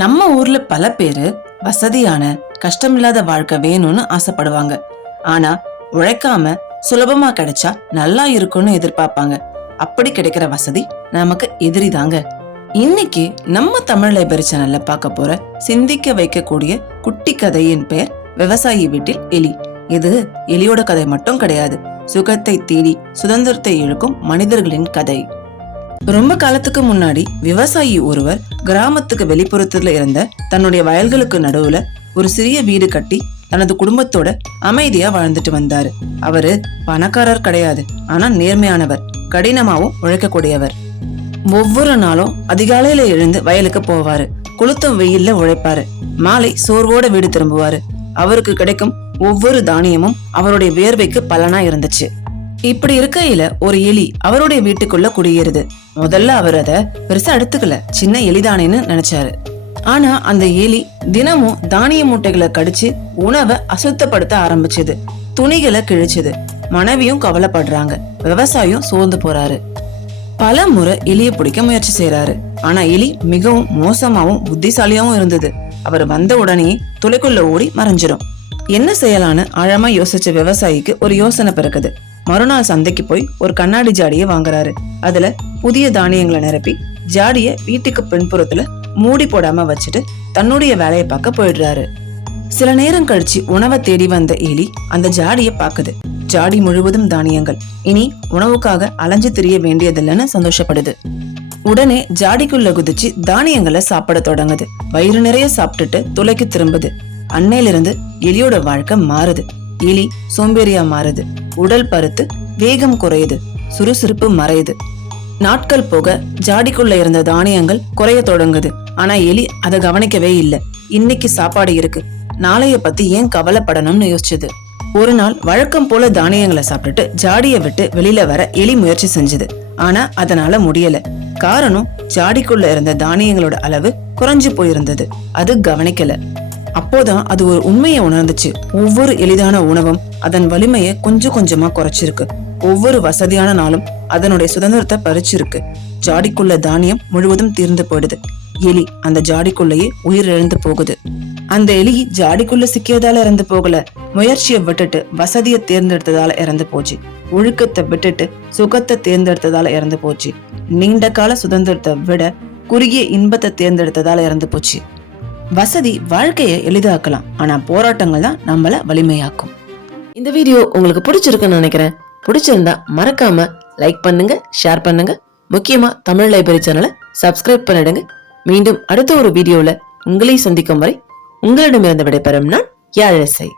நம்ம ஊர்ல பல பேரு வசதியான கஷ்டமில்லாத வாழ்க்கை வேணும்னு ஆசைப்படுவாங்க. ஆனா உழைக்காம சுலபமா கிடைச்சா நல்லா இருக்கும்னு எதிர்பார்ப்பாங்க. அப்படி கிடைக்கிற வசதி நமக்கு எதிரிதாங்க. இன்னைக்கு நம்ம தமிழ் லைப்ரரி சேனல்ல பார்க்க போற சிந்திக்க வைக்கக்கூடிய குட்டி கதையின் பெயர் விவசாயி வீட்டில் எலி. இது எலியோட கதை மட்டும் கிடையாது, சுகத்தை தேடி சுதந்திரத்தை இழுக்கும் மனிதர்களின் கதை. ரொம்ப காலத்துக்கு முன்னாடி விவசாயி ஒருவர் கிராமத்துக்கு வெளிப்புறத்துல இருந்த தன்னுடைய வயல்களுக்கு நடுவுல ஒரு சிறிய வீடு கட்டி தனது குடும்பத்தோட அமைதியா வாழ்ந்துட்டு வந்தாரு. அவரு பணக்காரர் கிடையாது, ஆனா நேர்மையானவர், கடினமாவும் உழைக்கக்கூடியவர். ஒவ்வொரு நாளும் அதிகாலையில எழுந்து வயலுக்கு போவாரு. கொளுத்தும் வெயில்ல உழைப்பாரு. மாலை சோர்வோட வீடு திரும்புவாரு. அவருக்கு கிடைக்கும் ஒவ்வொரு தானியமும் அவருடைய வேர்வைக்கு பலனா இருந்துச்சு. இப்படி இருக்கையில ஒரு எலி அவருடைய வீட்டுக்குள்ள குடியேறுது. முதல்ல அவர் அத பெருசா எடுத்துக்கல, சின்ன எலிதானேன்னு நினைச்சாரு. ஆனா அந்த எலி தினமும் தானிய மூட்டைகளை கடிச்சு உணவை அசுத்தப்படுத்த ஆரம்பிச்சது. துணிகளை கிழிச்சது. மனைவியும் கவலைப்படுறாங்க. விவசாயம் சோர்ந்து போறாரு. பல முறை எலியை பிடிக்க முயற்சி செய்யறாரு. ஆனா எலி மிகவும் மோசமாவும் புத்திசாலியாவும் இருந்தது. அவர் வந்த உடனே துளைக்குள்ள ஓடி மறைஞ்சிடும். என்ன செய்யலான்னு ஆழமா யோசிச்ச விவசாயிக்கு ஒரு யோசனை பிறக்குது. மறுநாள் சந்தைக்கு போய் ஒரு கண்ணாடி ஜாடியை வாங்குறாரு. அதுல புதிய தானியங்களை நிரப்பி ஜாடிய வீட்டுக்கு பின்புறத்துல மூடி போடாம வச்சுட்டு தன்னுடைய வேலையை பார்க்க போயிடுறாரு. சில நேரம் கழிச்சு உணவை தேடி வந்த எலி அந்த ஜாடிய பாக்குது. ஜாடி முழுவதும் தானியங்கள். இனி உணவுக்காக அலைஞ்சு திரிய வேண்டியதில்லைன்னு சந்தோஷப்படுது. உடனே ஜாடிக்குள்ள குதிச்சு தானியங்களை சாப்பிட தொடங்குது. வயிறு நிறைய சாப்பிட்டுட்டு துளைக்கு திரும்புது. அன்னையிலிருந்து எலியோட வாழ்க்கை மாறுது. எலி சோம்பேறியா மாறுது. உடல் பருத்து வேகம் குறையுது. சுறுசுறுப்பு மறையுது. நாட்கள் போக ஜாடிக்குள்ள இருந்த தானியங்கள் குறைய தொடங்குது. ஆனா எலி அதை கவனிக்கவே இல்லை. இன்னைக்கு சாப்பாடு இருக்கு, நாளைய பத்தி ஏன் கவலைப்படணும்னு யோசிச்சது. ஒரு நாள் வழக்கம் போல தானியங்களை சாப்பிட்டுட்டு ஜாடியை விட்டு வெளியில வர எலி முயற்சி செஞ்சது. ஆனா அதனால முடியல. காரணம், ஜாடிக்குள்ள இருந்த தானியங்களோட அளவு குறைஞ்சு போயிருந்தது. அது கவனிக்கல. அப்போதான் அது ஒரு உண்மையை உணர்ந்துச்சு. ஒவ்வொரு எளிதான உணவும் அதன் வலிமையை கொஞ்சம் கொஞ்சமா குறைச்சிருக்கு. ஒவ்வொரு வசதியான நாளும் அதனுடைய சுதந்திரத்தை பறிச்சிருக்கு. ஜாடிக்குள்ள தானியம் முழுவதும் தீர்ந்து போயிடுது. எலி அந்த ஜாடிக்குள்ளேயே உயிர் இழந்து போகுது. அந்த எலி ஜாடிக்குள்ள சிக்கியதால இறந்து போகல, முயற்சியை விட்டுட்டு வசதியை தேர்ந்தெடுத்ததால இறந்து போச்சு. ஒழுக்கத்தை விட்டுட்டு சுகத்தை தேர்ந்தெடுத்ததால இறந்து போச்சு. நீண்ட கால சுதந்திரத்தை விட குறுகிய இன்பத்தை தேர்ந்தெடுத்ததால இறந்து போச்சு. வசதி வாழ்க்கையை எளிதாக்கலாம், ஆனா போராட்டங்கள் தான் நம்மள வலிமையாக்கும். இந்த வீடியோ உங்களுக்கு பிடிச்சிருக்குன்னு நினைக்கிறேன். பிடிச்சிருந்தா மறக்காம லைக் பண்ணுங்க, ஷேர் பண்ணுங்க. முக்கியமா தமிழ் லைப்ரரி சேனலை சப்ஸ்கிரைப் பண்ணிடுங்க. மீண்டும் அடுத்த ஒரு வீடியோல உங்களை சந்திக்கும் வரை உங்களிடமிருந்து விடைபெறும் நான் யாழிசை.